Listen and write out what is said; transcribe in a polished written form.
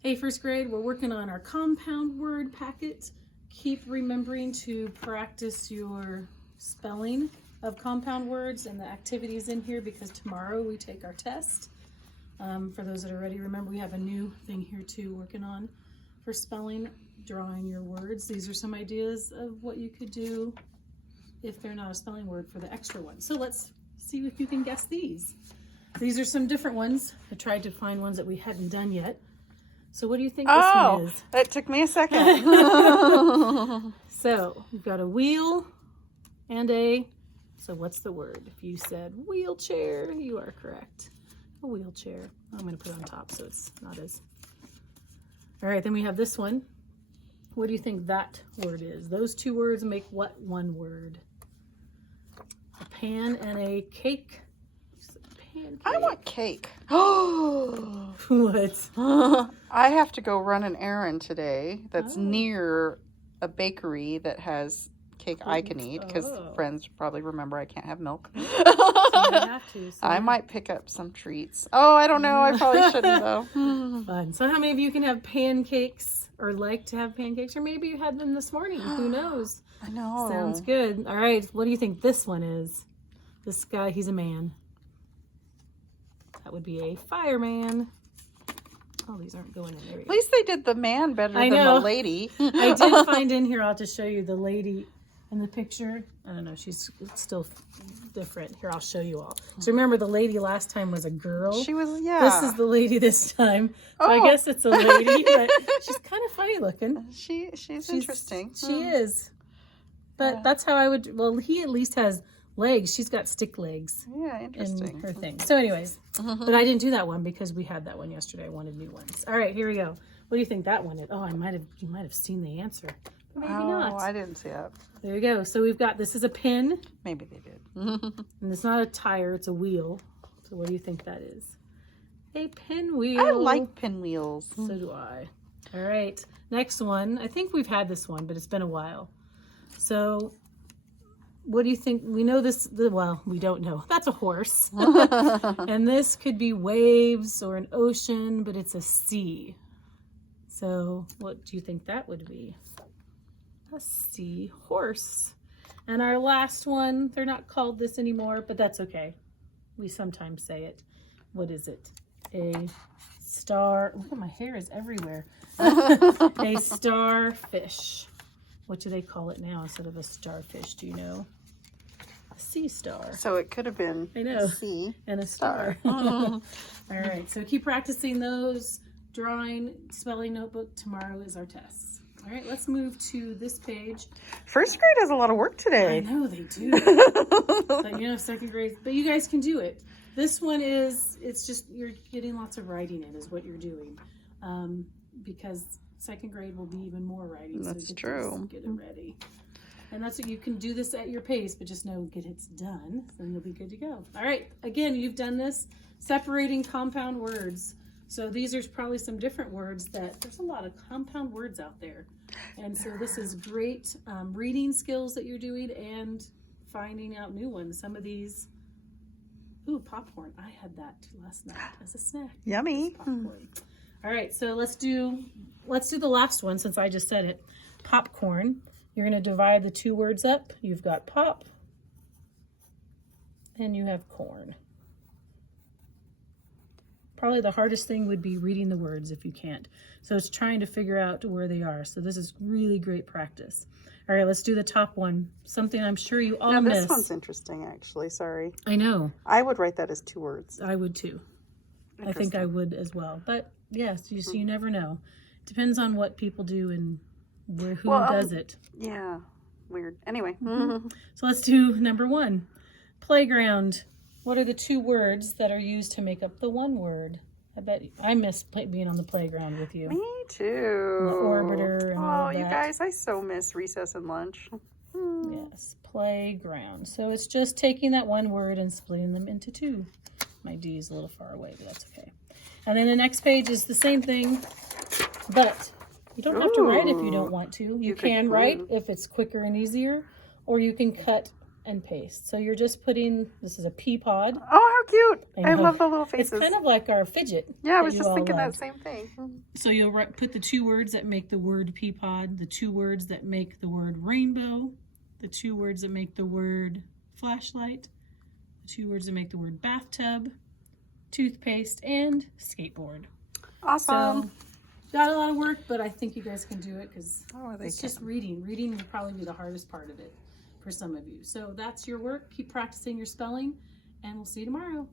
Hey, first grade, we're working on our compound word packet. Keep remembering to practice your spelling of compound words and the activities in here because tomorrow we take our test. For those that are ready, remember we have a new thing here too working on for spelling, drawing your words. These are some ideas of what you could do if they're not a spelling word for the extra one. So let's see if you can guess these. These are some different ones. I tried to find ones that we hadn't done yet. So what do you think this one is? It took me a second. So we've got a wheel and so what's the word? If you said wheelchair, you are correct. A wheelchair. I'm going to put it on top so it's not as... All right, then we have this one. What do you think that word is? Those two words make what one word? A pan and a cake. Pancake. I want cake. Oh, What? I have to go run an errand today that's near a bakery that has cake I can eat because friends probably remember I can't have milk. So you have to, so I might pick up some treats. Oh, I don't know. I probably shouldn't though. Fun. So how many of you can have pancakes or like to have pancakes, or maybe you had them this morning? Who knows? I know. Sounds good. All right. What do you think this one is? This guy, he's a man. That would be a fireman. Oh, these aren't going in there. At least they did the man better than the lady. I did find in here, I'll just show you the lady in the picture. I don't know, she's still different. Here, I'll show you all. So remember, the lady last time was a girl. She was, yeah. This is the lady this time. So I guess it's a lady, but she's kind of funny looking. She's interesting. She is. But that's how I would, well, he at least has legs. She's got stick legs. Yeah, interesting. In her thing. So anyways, but I didn't do that one because we had that one yesterday. I wanted new ones. All right, here we go. What do you think that one is? Oh, you might have seen the answer. Maybe not. I didn't see it. There you go. So we've got, this is a pin. Maybe they did. And it's not a tire, it's a wheel. So what do you think that is? A pinwheel. I like pinwheels. So do I. All right, next one. I think we've had this one, but it's been a while. So what do you think? We know this, well, we don't know. That's a horse. And this could be waves or an ocean, but it's a sea. So what do you think that would be? A seahorse. And our last one, they're not called this anymore, but that's okay. We sometimes say it. What is it? A star. Look at my hair is everywhere. A starfish. What do they call it now instead of a starfish? Do you know? A sea star. So it could have been a sea and a star. All right, so keep practicing those. Drawing, spelling notebook. Tomorrow is our tests. All right, let's move to this page. First grade has a lot of work today. I know they do. But, you know, second grade, but you guys can do it. This one is, it's just, you're getting lots of writing in is what you're doing. Because second grade will be even more writing. That's so true. Get it ready. And that's what you can do this at your pace, but just know get it's done, then you'll be good to go. All right, again, you've done this, separating compound words. So these are probably some different words that, there's a lot of compound words out there. And so this is great reading skills that you're doing and finding out new ones. Some of these, ooh, popcorn. I had that last night as a snack. Yummy. Popcorn. All right, so let's do the last one since I just said it. Popcorn. You're going to divide the two words up. You've got pop and you have corn. Probably the hardest thing would be reading the words if you can't. So it's trying to figure out where they are. So this is really great practice. All right, let's do the top one. Something I'm sure you all miss. This one's interesting, actually. Sorry. I know. I would write that as 2 words. I would too. I think I would as well. But yes, you never know. Depends on what people do and who does it. Yeah, weird. Anyway. So let's do number 1. Playground. What are the 2 words that are used to make up the one word? I bet I miss being on the playground with you. Me too. And the orbiter and all that. You guys, I so miss recess and lunch. Yes, playground. So it's just taking that one word and splitting them into 2. My D is a little far away, but that's okay. And then the next page is the same thing, but you don't have to write if you don't want to. You can write if it's quicker and easier, or you can cut and paste. So you're just putting, this is a pea pod. Oh, how cute. I I know. love the little It's faces. kind of like our fidget. Yeah, I that was you just all thinking that loved. same thing. So you'll put the 2 words that make the word pea pod, the 2 words that make the word rainbow, the 2 words that make the word flashlight, the 2 words that make the word bathtub, toothpaste, and skateboard. Awesome. So, got a lot of work, but I think you guys can do it because Oh, it's just reading. Reading will probably be the hardest part of it for some of you. So that's your work. Keep practicing your spelling, and we'll see you tomorrow.